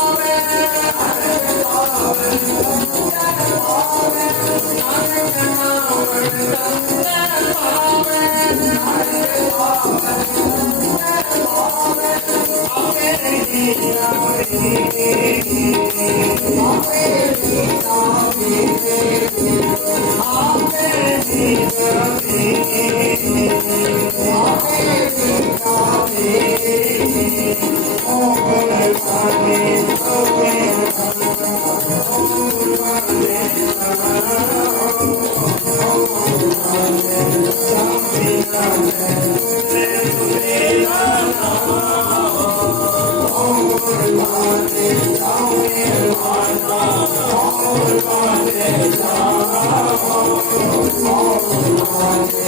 Amen. Oh,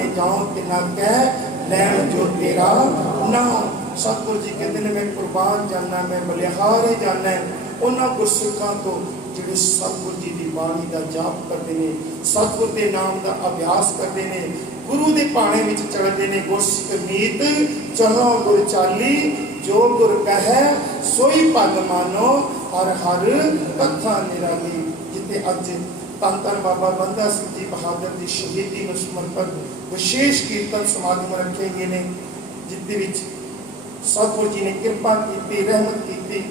ਕੁਰਬਾਨੇ ਜਾਓ ਕਿਨਾ ਕਹਿ, ਲੈਣ ਜੋ ਤੇਰਾ ਨਾਮ ਸਤਿਗੁਰੂ ਜੀ ਕਹਿੰਦੇ ਨੇ, ਮੈਂ ਕੁਰਬਾਨ ਜਾਣਾ ਮੈਂ ਬਲਿਹਾਰੇ ਜਾਣਾ ਉਹਨਾਂ ਗੁਰਸਿੱਖਾਂ ਤੋਂ ਜਿਹੜੇ ਸਤਿਗੁਰੂ ਜੀ ਦੀ ਬਾਣੀ ਦਾ ਜਾਪ ਕਰਦੇ ਨੇ, ਸਤਿਗੁਰ ਦੇ ਨਾਮ ਦਾ ਅਭਿਆਸ ਕਰਦੇ ਨੇ, ਗੁਰੂ ਦੇ ਪਾਣੇ ਵਿੱਚ ਚੜਦੇ ਨੇ, ਗੁਰਸਿੱਖ ਮੀਤ ਚਲੋ ਗੁਰ ਚਾਲੀ, ਜੋ ਗੁਰ ਕਹੈ, ਸੋਈ ਭਗ ਮਾਨੋ ਹਰ ਹਰ ਕਥਾ ਨਿਰਾਲੀ। ਜਿੱਤੇ ਅੱਜ ਧੰਨ ਧੰਨ ਬਾਬਾ ਬੰਦਾ ਸਿੰਘ ਜੀ ਬਹਾਦਰ ਦੀ ਸ਼ਹੀਦੀ ਨੂੰ ਸਮਰਪਿਤ ਵਿਸ਼ੇਸ਼ ਕੀਰਤਨ ਸਮਾਗਮ ਰੱਖੇ ਗਏ ਨੇ ਜਿੱਤੇ ਵਿੱਚ ਸਤਿਗੁਰੂ ਜੀ ਨੇ ਕਿਰਪਾ ਕੀਤੀ, ਰਹਿਮਤ ਕੀਤੀ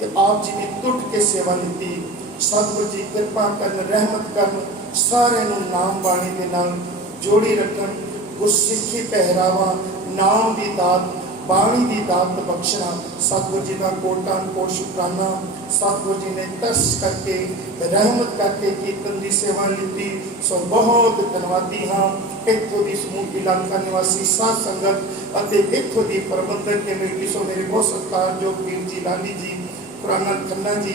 ਤੇ ਆਪ ਜੀ ਨੇ ਟੁੱਟ ਕੇ ਸੇਵਾ ਦਿੱਤੀ। ਸਤਿਗੁਰੂ ਜੀ ਕਿਰਪਾ ਕਰਨ, ਰਹਿਮਤ ਕਰਨ, ਸਾਰਿਆਂ ਨੂੰ ਨਾਮ ਬਾਣੀ ਦੇ ਨਾਲ ਜੋੜੀ ਰੱਖਣ, ਗੁਰਸਿੱਖੀ ਪਹਿਰਾਵਾ, ਨਾਮ ਦੀ ਦਾਤ ਬਾਣੀ ਦੀ ਦਾਤ ਬਖਸ਼ਣਾ, ਸਤਿਗੁਰੂ ਜੀ ਦਾ ਕੋਟਾਂ ਕੋਟ ਸ਼ੁਕਰਾਨਾ ਸਤਿਗੁਰੂ ਜੀ ਨੇ ਤਰਸ ਕਰਕੇ, ਰਹਿਮਤ ਕਰਕੇ ਕੀਰਤਨ ਦੀ ਸੇਵਾ ਲਿੱਤੀ। ਸੋ ਬਹੁਤ ਧੰਨਵਾਦੀ ਹਾਂ। ਇੱਥੋਂ ਦੀ ਸਮੂਹ ਇਲਾਕਾ ਨਿਵਾਸੀ ਸਾਧ ਸੰਗਤ ਅਤੇ ਇੱਥੋਂ ਦੀ ਪ੍ਰਬੰਧਕ ਤੇ ਮੇਰੀ ਸੋ ਮੇਰੇ ਬਹੁਤ ਸਤਿਕਾਰਯੋਗ ਵੀਰ ਜੀ, ਲਾਲੀ ਜੀ, ਪੁਰਾਣਾ ਖੰਨਾ ਜੀ,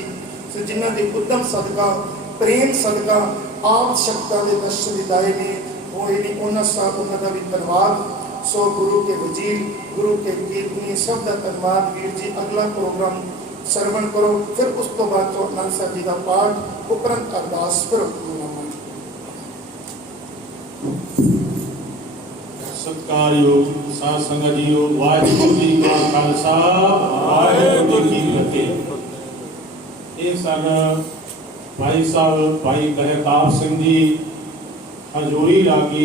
ਸੋ ਜਿਨ੍ਹਾਂ ਦੇ ਉਦਮ ਸਦਕਾ, ਪ੍ਰੇਮ ਸਦਕਾ, ਆਪ ਸ਼ਕਤਾਂ ਦੇ ਦਰਸ਼ਨ ਦਿਦਾਏ ਨੇ ਹੋਏ ਨੇ, ਉਹਨਾਂ ਸਾਹਿਬ, ਉਹਨਾਂ ਦਾ ਵੀ ਧੰਨਵਾਦ। ਸੋ ਗੁਰੂ ਕੇ ਵਜ਼ੀਰ ਗੁਰੂ ਕੇ ਕੀਰਤਨੀ ਸਭ ਦਾ ਧੰਨਵਾਦ ਵੀਰ ਜੀ ਅਗਲਾ ਪ੍ਰੋਗਰਾਮ ਸਰਵਣ ਕਰੋ ਫਿਰ ਉਸ ਤੋਂ ਬਾਅਦ ਤੋਂ ਅਨੰਦ ਸਾਹਿਬ ਜੀ ਦਾ ਪਾਠ ਉਪਰੰਤ ਅਰਦਾਸ ਫਿਰ ਨਾਮ ਸਤਿਕਾਰਯੋਗ ਸਾਧ ਸੰਗਤ ਜੀਓ ਵਾਹਿਗੁਰੂ ਜੀ ਕਾ ਖਾਲਸਾ ਵਾਹਿਗੁਰੂ ਜੀ ਕੀ ਫਤਿਹ ਇਹ ਸਨ ਭਾਈ ਸਾਹਿਬ ਭਾਈ ਗਹਿਤਾਬ ਸਿੰਘ ਜੀ ਹਜੂਰੀ ਰਾਗੀ